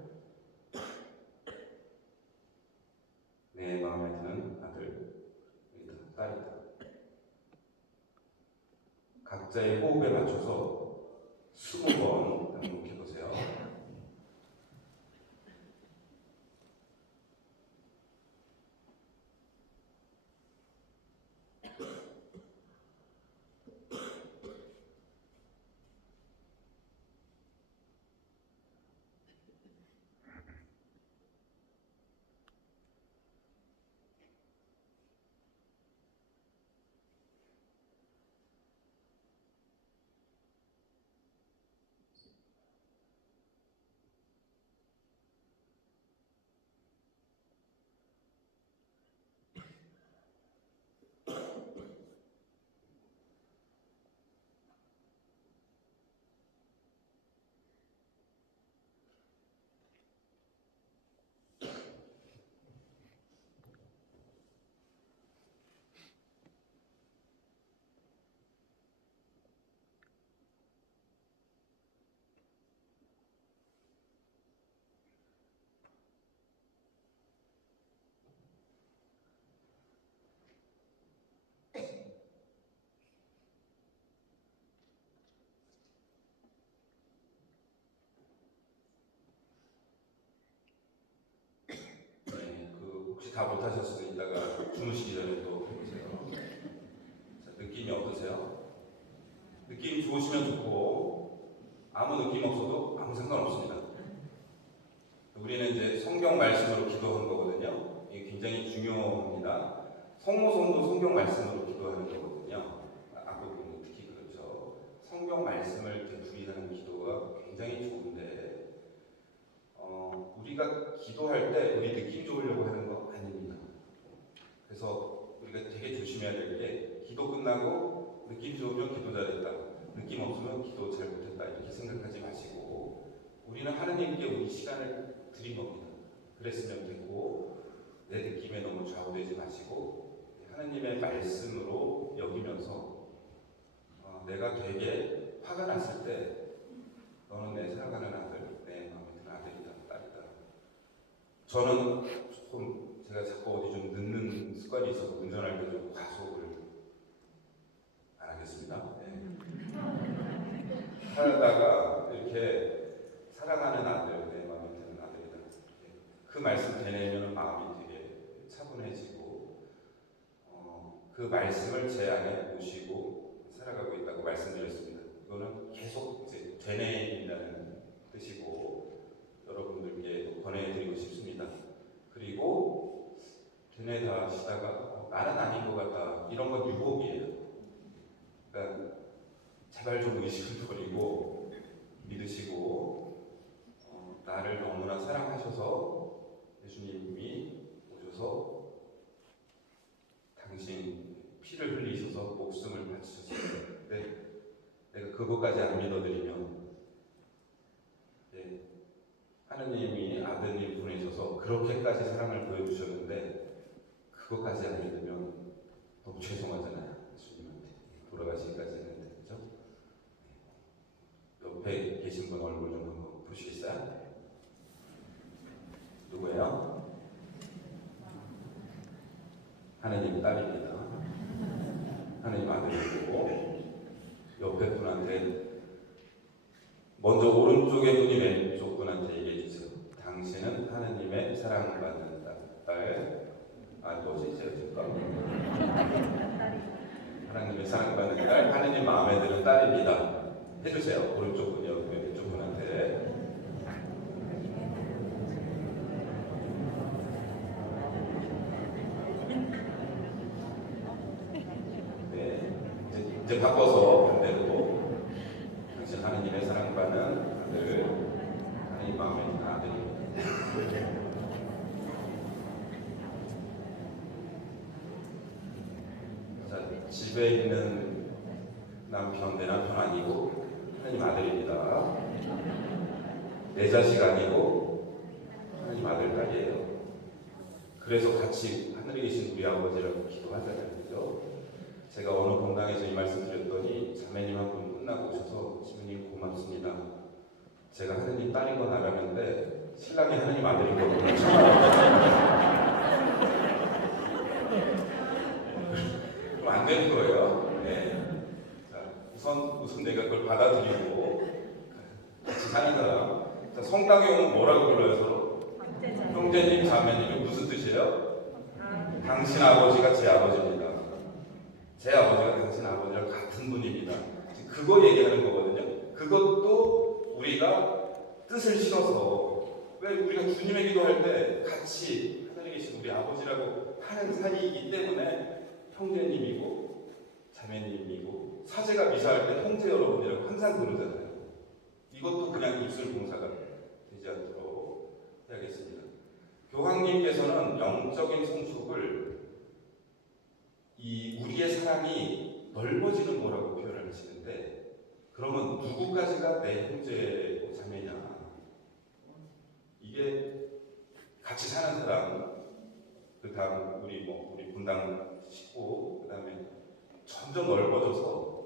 내 마음에 드는 아들이다 딸이다. 각자의 호흡에 맞춰서 20번 반복해 보세요. 다 못하셨으니 이따가 주무시기 전에 또 해보세요. 자, 느낌이 어떠세요? 느낌 좋으시면 좋고 아무 느낌 없어도 아무 상관없습니다. 우리는 이제 성경 말씀으로 기도한 거거든요. 이게 굉장히 중요합니다. 성모성도 성경 말씀으로 기도하는 거거든요. 앞부분은 특히 그렇죠. 성경 말씀을 되풀이하는 기도가 굉장히 좋은데 우리가 기도할 때 우리 느낌 좋으려고 하는 거 아닙니다. 그래서 우리가 되게 조심해야 될 게 기도 끝나고 느낌 좋으면 기도 잘했다, 느낌 없으면 기도 잘 못했다 이렇게 생각하지 마시고 우리는 하느님께 우리 시간을 드린 겁니다. 그랬으면 됐고 내 느낌에 너무 좌우되지 마시고 하느님의 말씀으로 여기면서 내가 되게 화가 났을 때 너는 내 사랑하는 아들, 내 마음에 드는 아들이다, 딸이다. 저는 조금 제가 자꾸 어디 좀 늦는 습관이 있어서 운전할 때 좀 과속을 안 하겠습니다. 네. 하다가 이렇게 사랑하는 아들, 내 마음에 드는 아들이다. 그 말씀 되뇌면 마음이 되게 차분해지고 그 말씀을 제 안에 모시고 살아가고 있다고 말씀드렸습니다. 이거는 계속 이제 되뇌인다는 뜻이고 여러분들께 권해드리고 싶습니다. 그리고 되뇌다 하시다가 나는 아닌 것 같다 이런 건 유혹이에요. 그러니까 제발 좀 의식을 버리고 믿으시고 나를 너무나 사랑하셔서 예수님이 오셔서 당신 피를 흘리셔서 목숨을 바치셨어요. 근데 내가 그것까지 안 믿어드리면 하느님이 아드님 보내셔서 그렇게까지 사랑을 보여주셨는데 그것까지 안 믿으면 너무 죄송하잖아요. 예수님한테 돌아가시기까지 했는데 그죠? 옆에 계신 분 얼굴 좀 한번 보시겠어요? 누구예요? 하느님 딸입니다. 하느님 아들이고 옆에 분한테 먼저 오른쪽에 분이 왼쪽 분한테 얘기해 주세요. 당신은 하느님의 사랑받는 딸, 뭐지? 하나님의 사랑받는 딸, 하느님 마음에 드는 딸입니다. 해주세요. 오른쪽 분이 왼쪽 분한테. 네, 이제 바꿔서 반대로 당신 하느님의 사랑받는 아들, 하느님 마음에 드는 아들입니다. 자, 집에 있는 남편, 내 남편 아니고 하느님 아들입니다. 내 자식 아니고 하느님 아들, 딸이에요. 그래서 같이 하늘에 계신 우리 아버지라고 기도하잖아요. 그죠? 제가 어느 공당에서 이 말씀 드렸더니 자매님 한 분 끝나고 오셔서 지부님 고맙습니다. 제가 하느님 딸인 건 알았는데 신랑이 하느님 아들인 건 오늘 처음 알았어요. 그럼 안 되는 거예요. 네. 자, 우선 내가 그걸 받아들이고 같이 사는 사람. 자, 성당에 오면 뭐라고 불러요 서로? 형제님, 자매님이 무슨 뜻이에요? 당신 아버지가 제 아버지입니다. 제 아버지가 당신 아버지랑 같은 분입니다. 그거 얘기하는 거거든요. 그것도 우리가 뜻을 실어서 왜 우리가 주님의 기도할 때 같이 하늘에 계신 우리 아버지라고 하는 사이이기 때문에 형제님이고 자매님이고 사제가 미사할 때 형제 여러분이라고 항상 부르잖아요. 이것도 그냥 입술 봉사가 되지 않도록 해야겠습니다. 교황님께서는 영적인 성숙을 이 우리의 사랑이 넓어지는 거라고 표현을 하시는데 그러면 누구까지가 내 형제 자매냐? 이게 같이 사는 사람, 그 다음 우리 분당 식구, 그 다음에 점점 넓어져서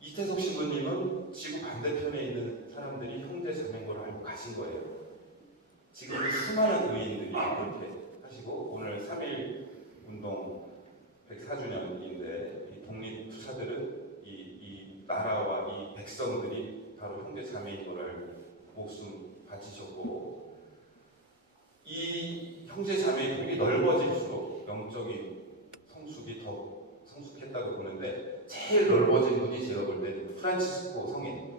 이태석 신부님은 지구 반대편에 있는 사람들이 형제 자매인 걸 알고 가신 거예요. 지금 수많은 의인들이 그렇게 하시고 오늘 3.1 운동 104주년인데 이 독립투사들은 이 나라와 이 백성들이 바로 형제 자매인 걸 알고 목숨 바치셨고 이 형제 자매의 폭이 넓어질수록 영적인 성숙이 더 성숙했다고 보는데 제일 넓어진 분이 제가 볼 때 프란치스코 성인.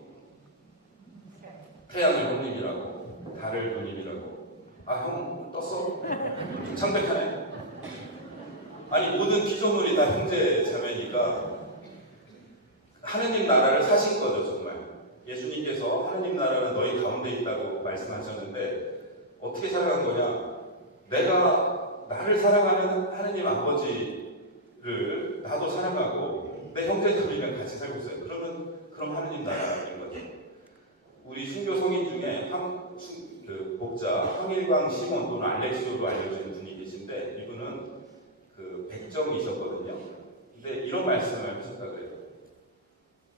태양을 형님이라고, 달을 누님이라고. 아, 형 떴어? 창백하네. 아니, 모든 피조물이 다 형제 자매니까 하느님 나라를 사신 거죠, 정말. 예수님께서 하느님 나라는 너희 가운데 있다고 말씀하셨는데 어떻게 살아간 거냐? 내가 나를 사랑하는 하느님 아버지를 나도 사랑하고 내 형제자매랑 같이 살고 있어요. 그럼 하느님 나라인 거죠. 우리 순교 성인 중에 목자 황일광 시몬 또는 알렉시오로 알려진 분이 계신데 이분은 그 백정이셨거든요. 근데 이런 말씀을 하셨다 그래요.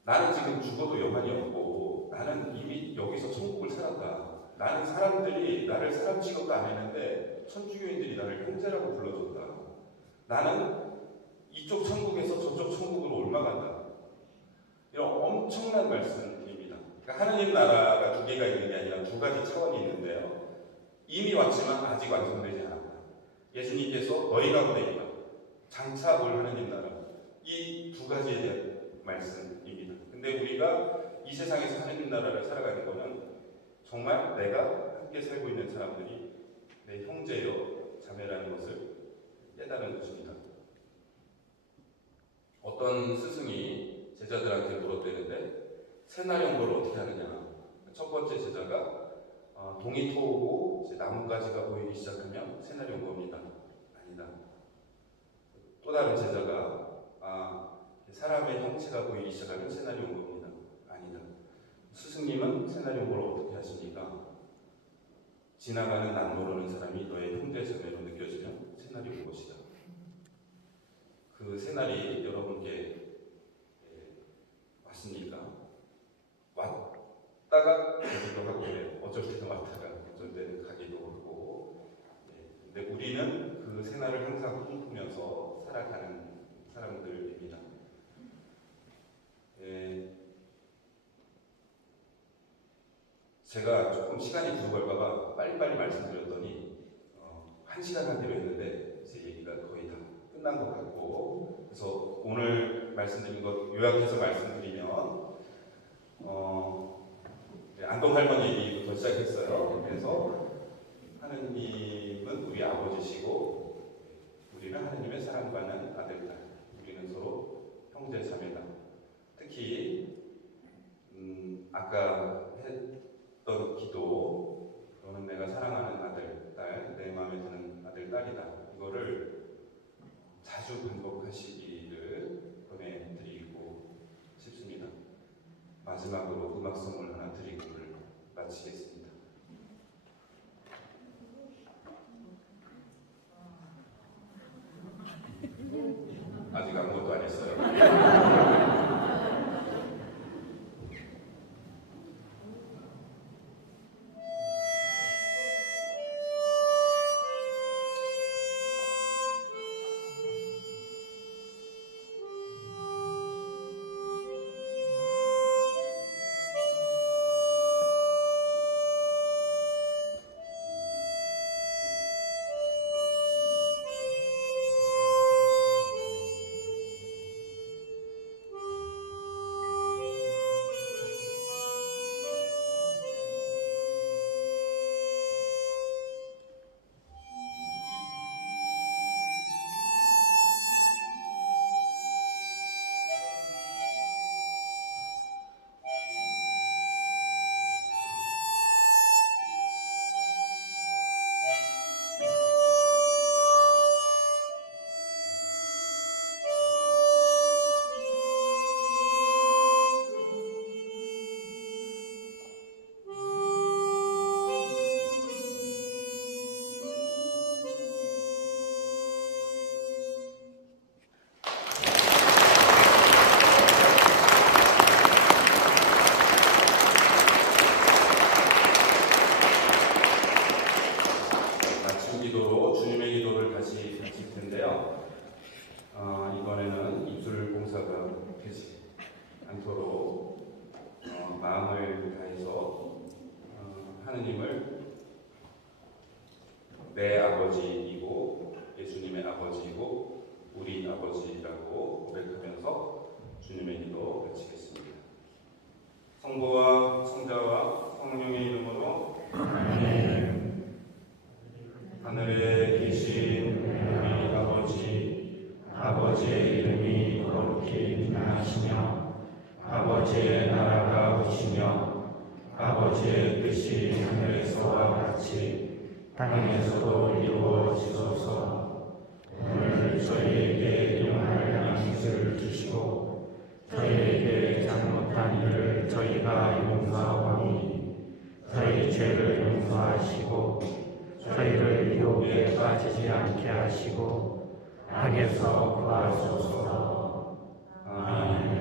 나는 지금 죽어도 영환이 없고 나는 이미 여기서 천국을 살았다. 나는 사람들이 나를 사람 취급도 안 했는데 천주교인들이 나를 형제라고 불러줬다. 나는 이쪽 천국에서 저쪽 천국으로 올라간다. 이런 엄청난 말씀입니다. 그러니까 하느님 나라가 두 개가 있는 게 아니라 두 가지 차원이 있는데요. 이미 왔지만 아직 완성되지 않았다. 예수님께서 너희가 보내기다. 장차 올 하느님 나라. 이 두 가지에 대한 말씀입니다. 근데 우리가 이 세상에서 하느님 나라를 살아가는 것은 정말 내가 함께 살고 있는 사람들이 내 형제요 자매라는 것을 깨달은 것입니다. 어떤 스승이 제자들한테 물었대는데 새날 연구를 어떻게 하느냐. 첫 번째 제자가 동이 토오고 나뭇가지가 보이기 시작하면 새날 연구입니다. 아니다. 또 다른 제자가 사람의 형체가 보이기 시작하면 새날 연구입니다. 아니다. 스승님은 새날 연구를 어떻게 하십니까? 지나가는 난 모르는 사람이 너의 형제 자매로 느껴지면 새날이 올 것이다. 그 새날이 여러분께 왔습니까? 왔다가 가기도 하고 그래요. 어쩔 때는 왔다가 어쩔 때는 가기도 하고. 근데 우리는 그 새날을 항상 꿈꾸면서 살아가는 사람들입니다. 제가 조금 시간이 부족할까봐 빨리빨리 말씀드렸더니 1시간 하기로 했는데 제 얘기가 거의 다 끝난 것 같고, 그래서 오늘 말씀드린 것 요약해서 말씀드리면 안동 할머니 얘기부터 시작했어요. 그래서 하느님은 우리 아버지시고 우리는 하느님의 사랑받는 아들들, 우리는 서로 형제 자매다. 특히 아까 했던 기도, 너는 내가 사랑하는 아들, 딸, 내 마음에 드는 아들, 딸이다. 이거를 자주 반복하시기를 권해드리고 싶습니다. 마지막으로 음악 선물 하나 드리고 마치겠습니다. 아직 아무것도 안 했어요. 내 아버지이고 예수님의 아버지이고 우리 아버지라고 고백하면서 주님의 기도 마치겠습니다. 성부와 성자와 성령의 이름으로 아멘. 하늘에 계신 우리 아버지의 이름이 거룩히 빛나시며 아버지의 나라가 오시며 아버지의 뜻이 하늘에서와 같이 땅에서도 이루어지소서. 오늘 저희에게 일용할 양식을 주시고 저희에게 잘못한 일을 저희가 용서하오니 저희 죄를 용서하시고 저희를 유혹에 빠지지 않게 하시고 악에서 구하소서. 아멘.